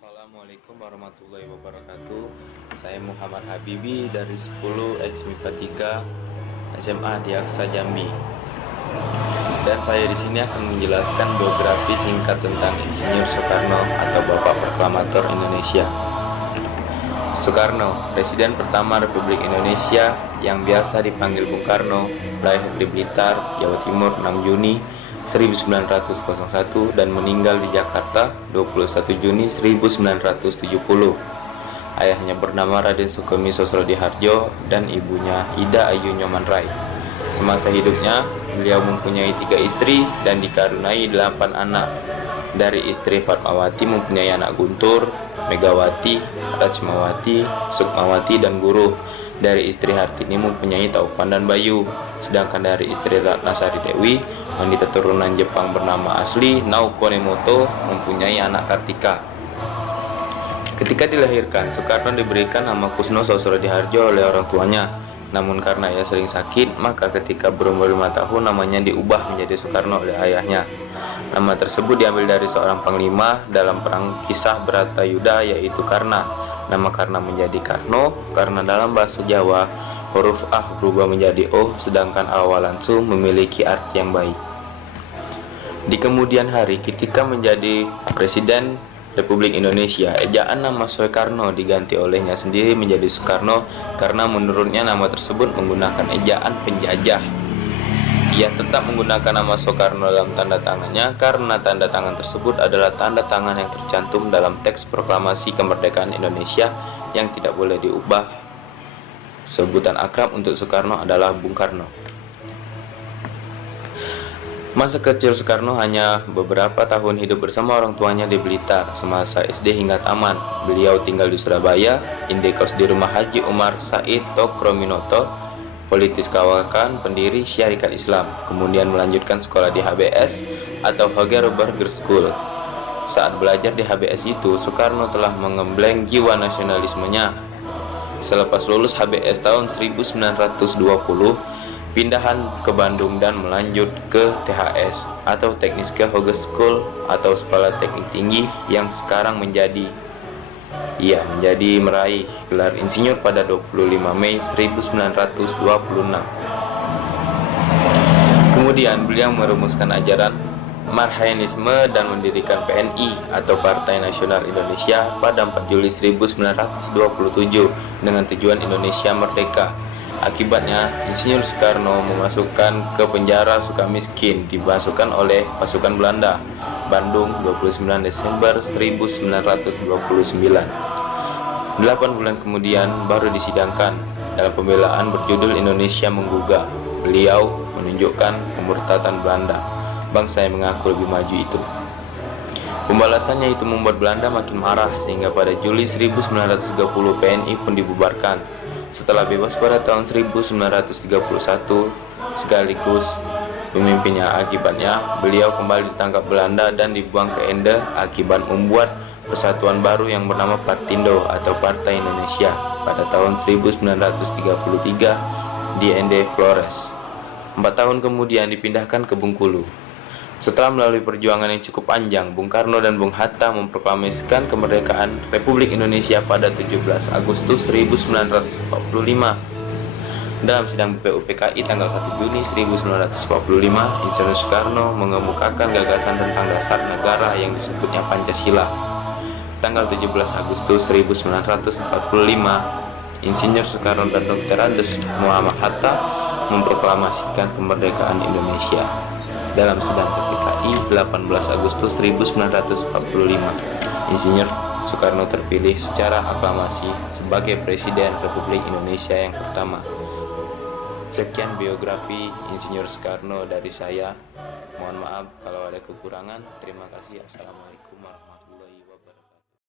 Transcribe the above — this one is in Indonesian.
Assalamualaikum warahmatullahi wabarakatuh. Saya Muhammad Habibi dari 10 X MIPA 3 SMA di Aksa Jambi. Dan saya di sini akan menjelaskan biografi singkat tentang Insinyur Soekarno atau Bapak Proklamator Indonesia. Soekarno, Presiden pertama Republik Indonesia yang biasa dipanggil Bung Karno, lahir di Blitar, Jawa Timur 6 Juni 1901 dan meninggal di Jakarta 21 Juni 1970. Ayahnya bernama Raden Sukomi Sosrodihardjo dan ibunya Ida Ayu Nyoman Rai. Semasa hidupnya, beliau mempunyai 3 istri dan dikaruniai 8 anak. Dari istri Fatmawati mempunyai anak Guntur, Megawati, Rachmawati, Sukmawati, dan Guruh. Dari istri Hartini mempunyai Taufan dan Bayu. Sedangkan dari istri Ratnasari Dewi, wanita turunan Jepang bernama asli Naoko Nemoto, mempunyai anak Kartika. Ketika dilahirkan, Soekarno diberikan nama Kusno Sosrodihardjo oleh orang tuanya. Namun karena ia sering sakit, maka ketika berumur 5 tahun namanya diubah menjadi Soekarno oleh ayahnya. Nama tersebut diambil dari seorang panglima dalam perang kisah Bharatayuda, yaitu Karna. Nama Karna menjadi Karno karena dalam bahasa Jawa huruf A berubah menjadi O, sedangkan awalan Su memiliki arti yang baik. Di kemudian hari, ketika menjadi Presiden Republik Indonesia, ejaan nama Soekarno diganti olehnya sendiri menjadi Soekarno karena menurutnya nama tersebut menggunakan ejaan penjajah. Ia tetap menggunakan nama Soekarno dalam tanda tangannya karena tanda tangan tersebut adalah tanda tangan yang tercantum dalam teks proklamasi kemerdekaan Indonesia yang tidak boleh diubah. Sebutan akrab untuk Soekarno adalah Bung Karno. Masa kecil Soekarno hanya beberapa tahun hidup bersama orang tuanya di Blitar. Semasa SD hingga taman, beliau tinggal di Surabaya, indekos di rumah Haji Umar Said Tokroaminoto, politis kawakan pendiri Syarikat Islam. Kemudian melanjutkan sekolah di HBS atau Hagersberger School. Saat belajar di HBS itu, Soekarno telah mengembleng jiwa nasionalismenya. Selepas lulus HBS tahun 1920, pindahan ke Bandung dan melanjut ke THS atau Technische Hogeschool atau Sekolah Teknik Tinggi yang sekarang menjadi meraih gelar insinyur pada 25 Mei 1926. Kemudian beliau merumuskan ajaran Marhaenisme dan mendirikan PNI atau Partai Nasional Indonesia pada 4 Juli 1927 dengan tujuan Indonesia merdeka. Akibatnya, Insinyur Soekarno memasukkan ke penjara Sukamiskin dimasukkan oleh pasukan Belanda. Bandung, 29 Desember 1929. 8 bulan kemudian baru disidangkan dalam pembelaan berjudul Indonesia Menggugah. Beliau menunjukkan kemurtadan Belanda. Bangsa yang mengaku lebih maju itu. Pembalasannya itu membuat Belanda makin marah sehingga pada Juli 1930 PNI pun dibubarkan. Setelah bebas pada tahun 1931 sekaligus pemimpinnya, akibatnya beliau kembali ditangkap Belanda dan dibuang ke Ende akibat membuat persatuan baru yang bernama Partindo atau Partai Indonesia pada tahun 1933 di Ende Flores. 4 tahun kemudian dipindahkan ke Bengkulu. Setelah melalui perjuangan yang cukup panjang, Bung Karno dan Bung Hatta memproklamasikan kemerdekaan Republik Indonesia pada 17 Agustus 1945. Dalam sidang BPUPKI tanggal 1 Juni 1945, Insinyur Soekarno mengemukakan gagasan tentang dasar negara yang disebutnya Pancasila. Tanggal 17 Agustus 1945, Insinyur Soekarno dan Dr. Andes Muhammad Hatta memproklamasikan kemerdekaan Indonesia. Dalam sidang PPKI 18 Agustus 1945, Insinyur Soekarno terpilih secara aklamasi sebagai Presiden Republik Indonesia yang pertama. Sekian biografi Insinyur Soekarno dari saya. Mohon maaf kalau ada kekurangan. Terima kasih. Assalamualaikum warahmatullahi wabarakatuh.